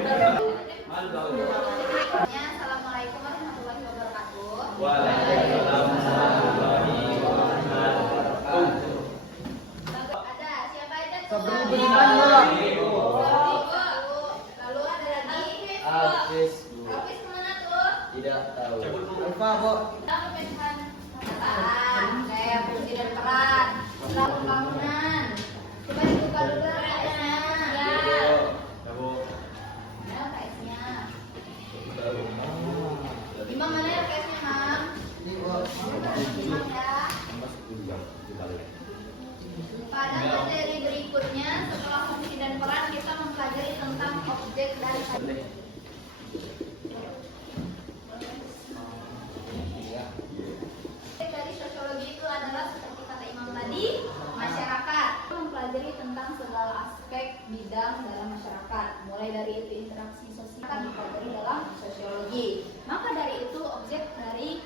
Assalamualaikum warahmatullahi wabarakatuh. Waalaikumsalam warahmatullahi wabarakatuh. Ada siapa aja tuh? Sabri beriman ya. Lalu ada lagi. Hafiz. Hafiz kemana tuh? Tidak tahu. Alfa, Bu. Kita pemilihan kayak fungsi dan peran. Lalu bangunan. Coba dibuka dulu KS-nya. Mana KS-nya? Imam mana ya KS-nya, Mam? Ini, Bu. Imam ya. Pada materi berikutnya setelah fungsi dan peran kita mempelajari tentang objek dari dari sosiologi itu adalah seperti kata Imam tadi, masyarakat. Mempelajari tentang segala aspek bidang dalam masyarakat, mulai dari itu interaksi sosial akan dipelajari dalam sosiologi. Maka dari itu objek dari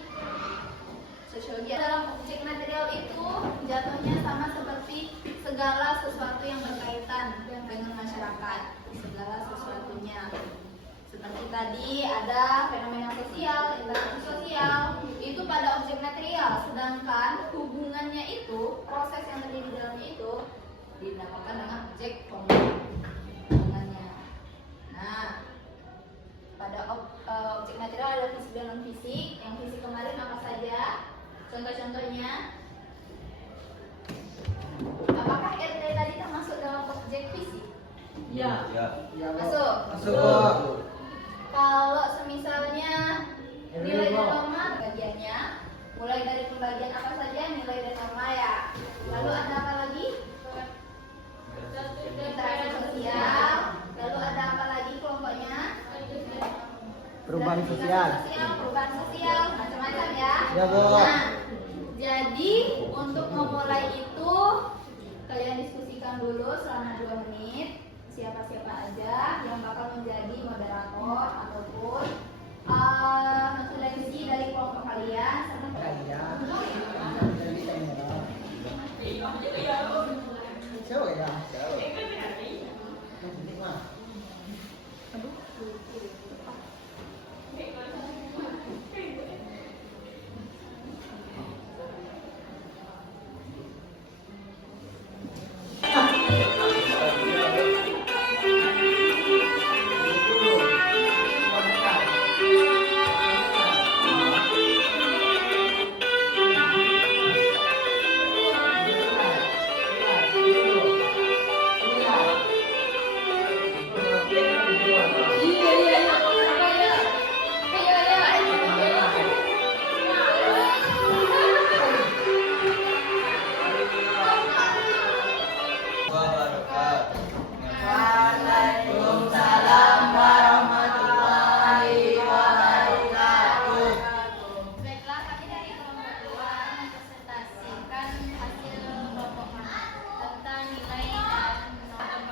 sosiologi dalam objek material itu jatuhnya sama seperti segala sesuatu yang berkaitan dengan masyarakat, segala sesuatunya. Seperti tadi ada fenomena sosial, interaksi sosial, itu pada objek material. Sedangkan hubungannya itu, proses yang terjadi di dalamnya itu dinamakan dengan objek hubungannya. Nah, pada objek material ada fisik dan non fisik. Yang fisik kemarin apa saja? Contoh-contohnya. Apakah RT tadi termasuk dalam objek fisik? Ya. Ya, Bu. Masuk. Masuk, Bu. Kalau semisalnya nilai dan norma bagiannya mulai dari pembagian apa saja nilai dan norma ya. Lalu ada apa lagi? Interaksi sosial. Lalu ada apa lagi kelompoknya? Perubahan Dan sosial. perubahan sosial, macam-macam ya. Ya, Bu. Nah, jadi untuk memulai itu kalian diskusikan dulu selama 2 menit. Siapa-siapa aja yang bakal menjadi moderator ataupun mensulensi dari kelompok kalian. Cewek ya. Waalaikumsalam warahmatullahi wabarakatuh. Baiklah, kami dari kelompok 2 mempresentasikan hasil kelompok tentang nilai dan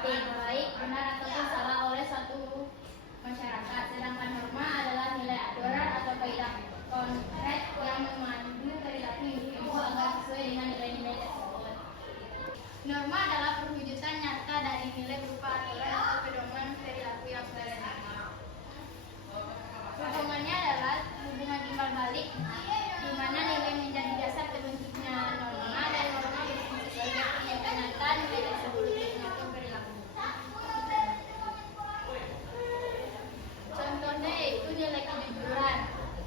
penting baik, benar ataupun salah oleh satu masyarakat. Sedangkan norma adalah nilai aturan atau kaidah konkret yang memandu perilaku individu agar sesuai dengan nilai-nilai tersebut. Norma adalah perwujudan nyata dari nilai berupa aturan atau pedoman perilaku yang sederhana. Hubungannya adalah hubungan timbal balik, di mana nilai menjadi dasar terbentuknya norma dan norma berfungsi sebagai penyampaian nyata nilai tersebut menyatu perilaku. Contohnya yaitu nilai kejujuran,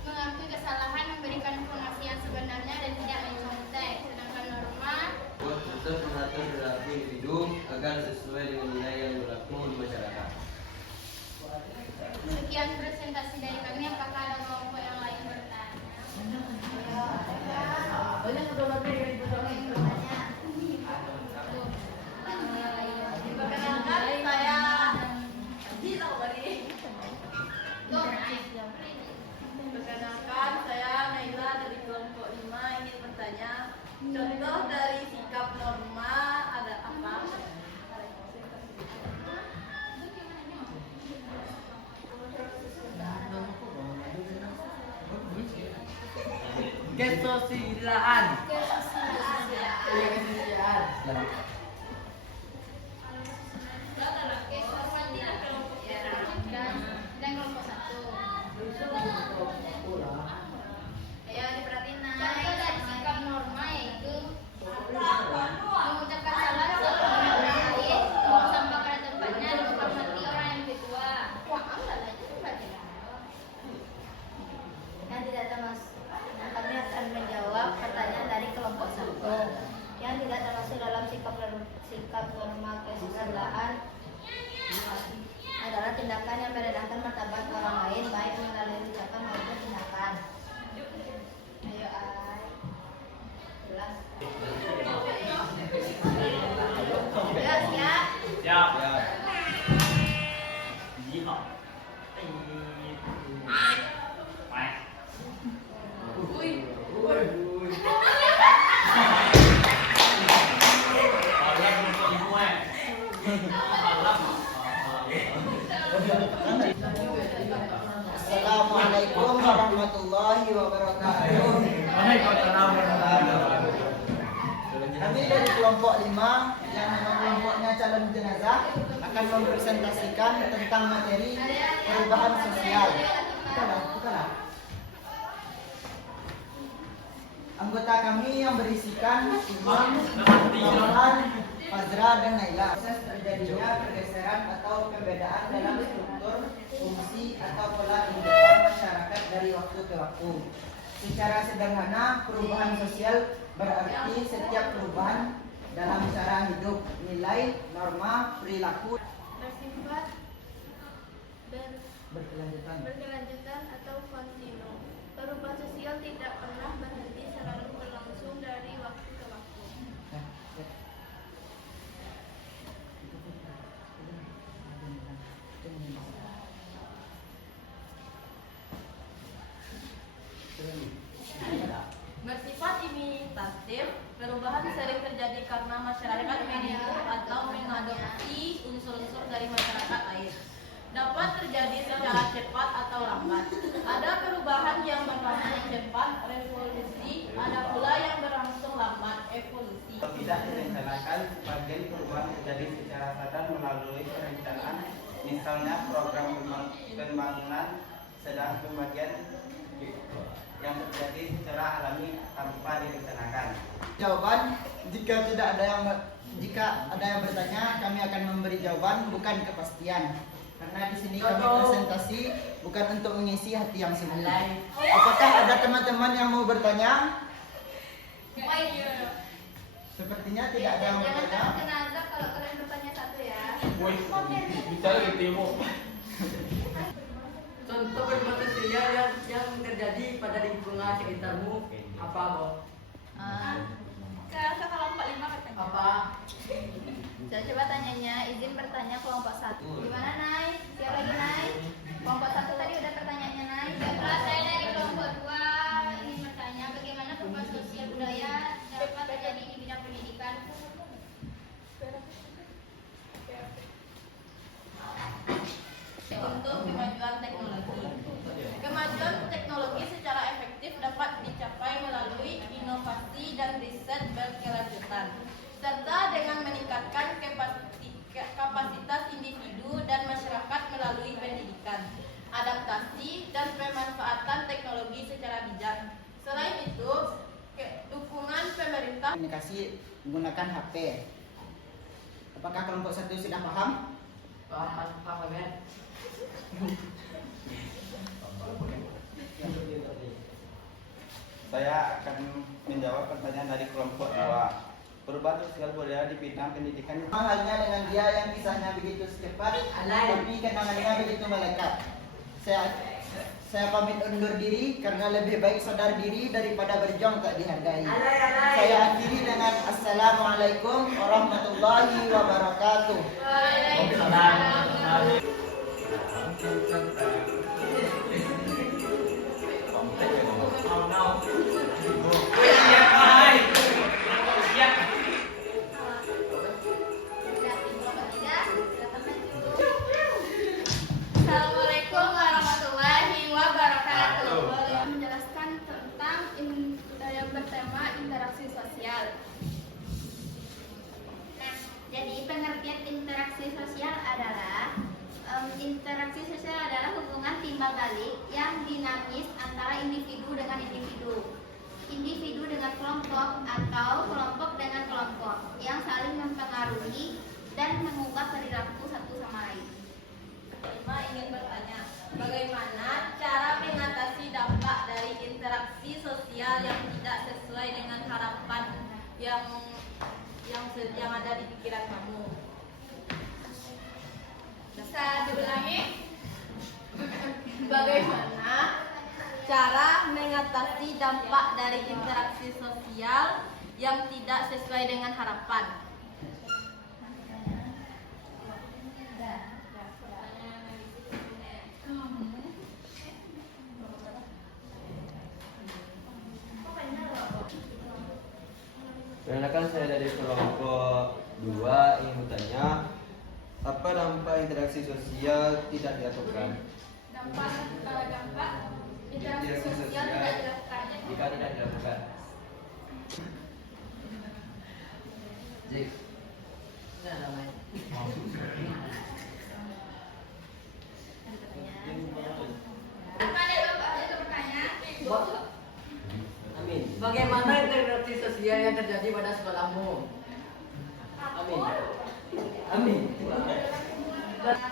mengakui kesalahan, memberikan informasi yang sebenarnya dan tidak mencontek. Sedangkan norma Tetap mengatur perilaku individu agar sesuai dengan nilai yang berlaku di masyarakat. Sekian presentasi dari kami. Apakah ada kelompok yang lain bertanya? Banyak bertanya. Perkenalkan saya Perkenalkan, saya Naila dari kelompok 5 ingin bertanya, contoh dari sikap norma ada apa? Kesosialan. dan tindakan yang merendahkan martabat orang lain baik melalui ucapan maupun tindakan. Ayo Ai. Jelas. Jelas ya. Siap. Ya. 1号。来。 Assalamualaikum warahmatullahi wabarakatuh. Kami dari kelompok 5 yang nama kelompoknya calon jenazah akan mempresentasikan tentang materi perubahan sosial. Bukanlah. Anggota kami yang berisikan Imam, Farhan, Fazra, dan Naila. Proses terjadinya pergeseran atau perbedaan dalam struktur, fungsi, atau pola kehidupan masyarakat dari waktu ke waktu. Secara sederhana, perubahan sosial berarti setiap perubahan dalam cara hidup, nilai, norma, perilaku Bersifat berkelanjutan. atau kontinu. Perubahan sosial tidak pernah berhenti, selalu berlangsung dari waktu ke waktu. Bersifat imitatif, perubahan sering terjadi karena masyarakat meniru atau mengadopsi unsur-unsur dari masyarakat lain. Dapat terjadi secara cepat atau lambat. Ada perubahan yang berlangsung cepat, revolusi, ada pula yang berlangsung lambat, evolusi. Tidak direncanakan, sebagian perubahan terjadi secara sadar melalui perencanaan, misalnya program pembangunan, sedang pembagian yang terjadi secara alami tanpa direncanakan. Jawaban jika ada yang bertanya, kami akan memberi jawaban bukan kepastian. Karena di sini kami presentasi bukan untuk mengisi hati yang semu. Apakah ada teman-teman yang mau bertanya? Sepertinya tidak ada yang Jangan bertanya. takut jenazah kalau kalian bertanya satu ya. Bicara di timur. Contoh perubahan sosial yang terjadi pada lingkungan sekitarmu apa, Bo? Saya rasa kelompok 5 katanya. Apa? Saya coba tanyanya, izin bertanya kelompok 1. Gimana Nay? Siapa lagi Nay? Kelompok 1 tadi udah pertanyaannya Nay. Saya dari kelompok 2 ingin bertanya bagaimana perubahan sosial budaya dapat terjadi di bidang pendidikan. Untuk kemajuan teknologi. Kemajuan teknologi secara efektif dapat dicapai melalui inovasi dan riset berkelanjutan, serta dengan meningkatkan kapasitas individu dan masyarakat melalui pendidikan, adaptasi, dan pemanfaatan teknologi secara bijak. Selain itu, dukungan pemerintah Komunikasi menggunakan HP. Apakah kelompok 1 sudah paham? Apa, Ben? Saya akan menjawab pertanyaan dari kelompok 2. Perubahan sosial budaya di bidang pendidikan Sama halnya dengan dia yang kisahnya begitu cepat, tapi kenangannya begitu melekat. Saya pamit undur diri karena lebih baik sadar diri daripada berjuang tak dihargai. Saya akhiri dengan Assalamualaikum warahmatullahi wabarakatuh. Assalamualaikum warahmatullahi wabarakatuh. Menjelaskan tentang yang bertema interaksi sosial. Nah, jadi pengertian interaksi sosial adalah hubungan timbal balik yang dinamis antara individu dengan individu dengan kelompok atau kelompok dengan kelompok yang saling mempengaruhi dan mengubah perilaku satu sama lain. Kelima ingin bertanya, bagaimana cara mengatasi dampak dari interaksi sosial yang tidak sesuai dengan harapan yang ada di pikiran kamu? Bisa diulangi? Bagaimana cara mengatasi dampak dari interaksi sosial yang tidak sesuai dengan harapan? Perkenalkan, saya dari kelompok 2 ingin bertanya, apa dampak interaksi sosial tidak dilakukan? Dampak interaksi sosial tidak dilakukan. Jika tidak dilakukan. Jik. Amin. Bagaimana interaksi sosial yang terjadi pada sekolahmu? Amin. Amin.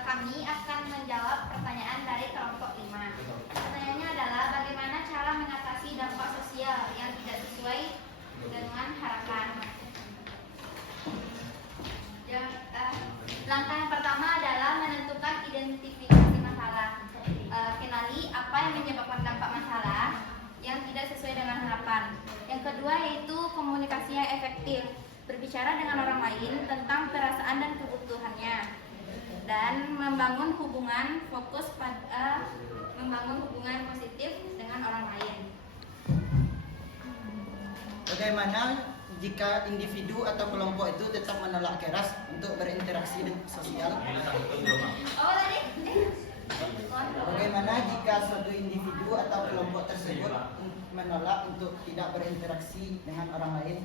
Kami akan menjawab pertanyaan dari kelompok 5. Pertanyaannya adalah bagaimana cara mengatasi dampak sosial yang tidak sesuai dengan harapan. Langkah yang pertama adalah menentukan identifikasi masalah. Kenali apa yang menyebabkan dampak masalah yang tidak sesuai dengan harapan. Yang kedua yaitu komunikasi yang efektif. Berbicara dengan orang lain tentang perasaan dan kebutuhannya. Dan membangun hubungan, fokus pada membangun hubungan positif dengan orang lain. Bagaimana jika individu atau kelompok itu tetap menolak keras untuk berinteraksi sosial? Oh tadi? Bagaimana jika suatu individu atau kelompok tersebut menolak untuk tidak berinteraksi dengan orang lain?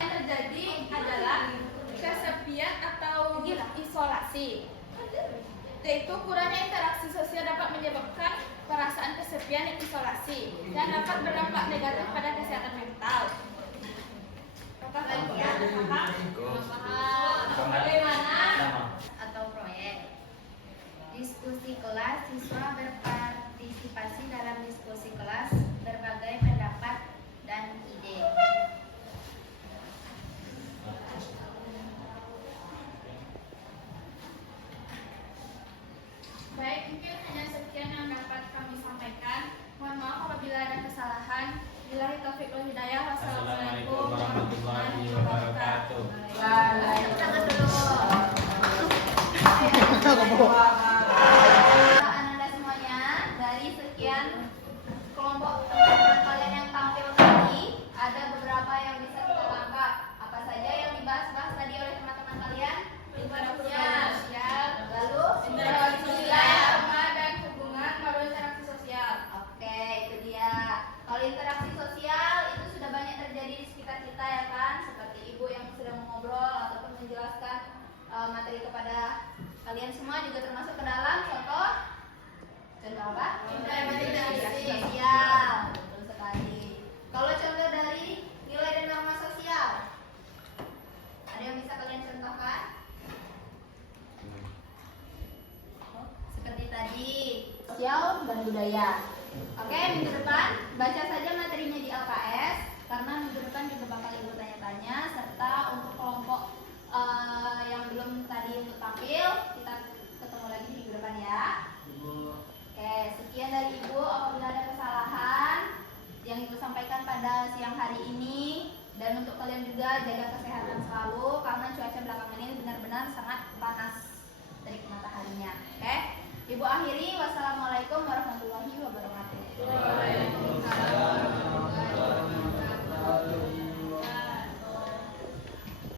Yang terjadi adalah kesepian atau isolasi. Yaitu kurangnya interaksi sosial dapat menyebabkan perasaan kesepian dan isolasi dan dapat berdampak negatif pada kesehatan mental. Apakah kalian paham? Bagaimana? Atau proyek. Diskusi kelas, siswa berpartisipasi dalam diskusi kelas berbagai pendapat dan ide. Baik, mungkin hanya sekian yang dapat kami sampaikan. Mohon maaf apabila ada kesalahan. Billahi taufiq wal hidayah. Wassalamualaikum warahmatullahi wabarakatuh. Anda semuanya, dari sekian kelompok teman-teman kalian yang tampil tadi, ada beberapa yang bisa kita tangkap. Apa saja yang dibahas-bahas tadi oleh teman-teman kalian? Interaksi Sosial, lalu interaksi sosial dan hubungan melalui interaksi sosial. Oke, itu dia. Kalau interaksi sosial itu sudah banyak terjadi di sekitar kita ya kan, seperti ibu yang sedang mengobrol ataupun menjelaskan materi kepada kalian semua juga termasuk ke dalam contoh apa? Interaksi sosial. Betul sekali. Kalau contoh dari nilai dan norma sosial, ada yang bisa kalian contohkan? Seperti tadi, sosial dan budaya. Oke, minggu depan baca saja materinya di LKS karena minggu depan juga bakal ibu tanya-tanya, serta untuk kelompok yang belum tadi untuk tampil kita ketemu lagi minggu depan ya. Oke, sekian dari ibu. Apabila ada kesalahan yang ibu sampaikan pada siang hari ini, dan untuk kalian juga jaga kesehatan selalu karena cuaca belakangan ini benar-benar sangat panas terik mataharinya. Oke, ibu akhiri